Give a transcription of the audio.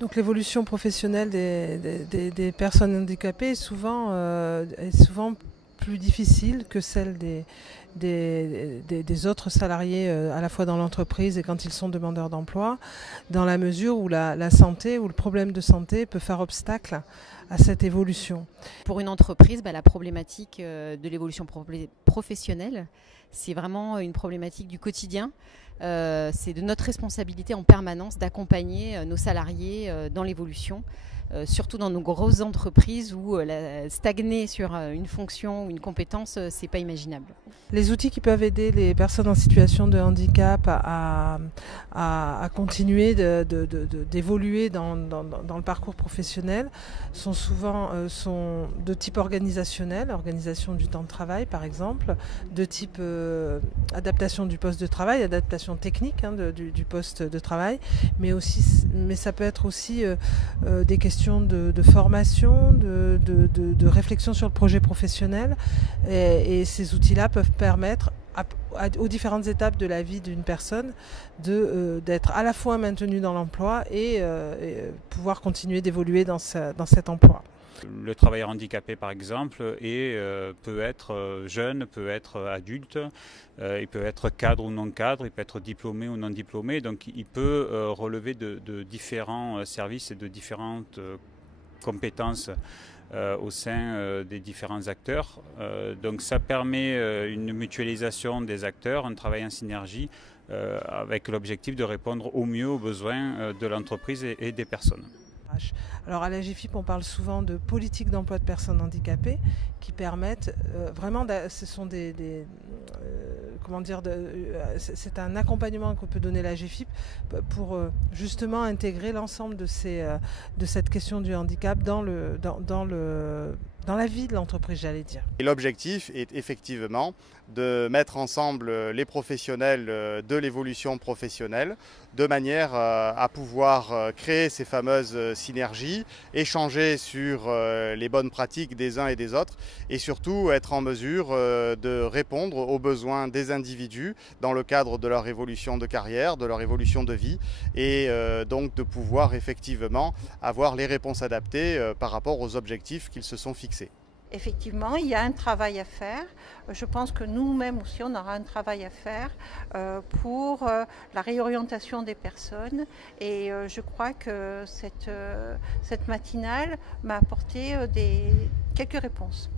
Donc l'évolution professionnelle des personnes handicapées est souvent plus difficile que celle des autres salariés à la fois dans l'entreprise et quand ils sont demandeurs d'emploi, dans la mesure où la santé ou le problème de santé peut faire obstacle à cette évolution. Pour une entreprise, la problématique de l'évolution professionnelle, c'est vraiment une problématique du quotidien. C'est de notre responsabilité en permanence d'accompagner nos salariés dans l'évolution, surtout dans nos grosses entreprises où stagner sur une fonction ou une compétence, c'est pas imaginable. Les outils qui peuvent aider les personnes en situation de handicap à continuer d'évoluer dans le parcours professionnel sont souvent de type organisationnel, organisation du temps de travail par exemple, de type adaptation du poste de travail, adaptation technique du poste de travail, mais ça peut être aussi des questions de formation, de réflexion sur le projet professionnel, et ces outils-là peuvent permettre aux différentes étapes de la vie d'une personne d'être à la fois maintenue dans l'emploi et pouvoir continuer d'évoluer dans cet emploi. Le travailleur handicapé, par exemple, peut être jeune, peut être adulte, il peut être cadre ou non cadre, il peut être diplômé ou non diplômé, donc il peut relever de différents services et de différentes compétences au sein des différents acteurs. Donc ça permet une mutualisation des acteurs, un travail en synergie avec l'objectif de répondre au mieux aux besoins de l'entreprise et des personnes. Alors à l'AGFIP, on parle souvent de politique d'emploi de personnes handicapées qui permettent vraiment, c'est un accompagnement que peut donner l'AGFIP pour justement intégrer l'ensemble de cette question du handicap dans la vie de l'entreprise, j'allais dire. Et l'objectif est effectivement de mettre ensemble les professionnels de l'évolution professionnelle de manière à pouvoir créer ces fameuses synergies, échanger sur les bonnes pratiques des uns et des autres et surtout être en mesure de répondre aux besoins des individus dans le cadre de leur évolution de carrière, de leur évolution de vie et donc de pouvoir effectivement avoir les réponses adaptées par rapport aux objectifs qu'ils se sont fixés. Effectivement, il y a un travail à faire. Je pense que nous-mêmes aussi, on aura un travail à faire pour la réorientation des personnes. Et je crois que cette matinale m'a apporté quelques réponses.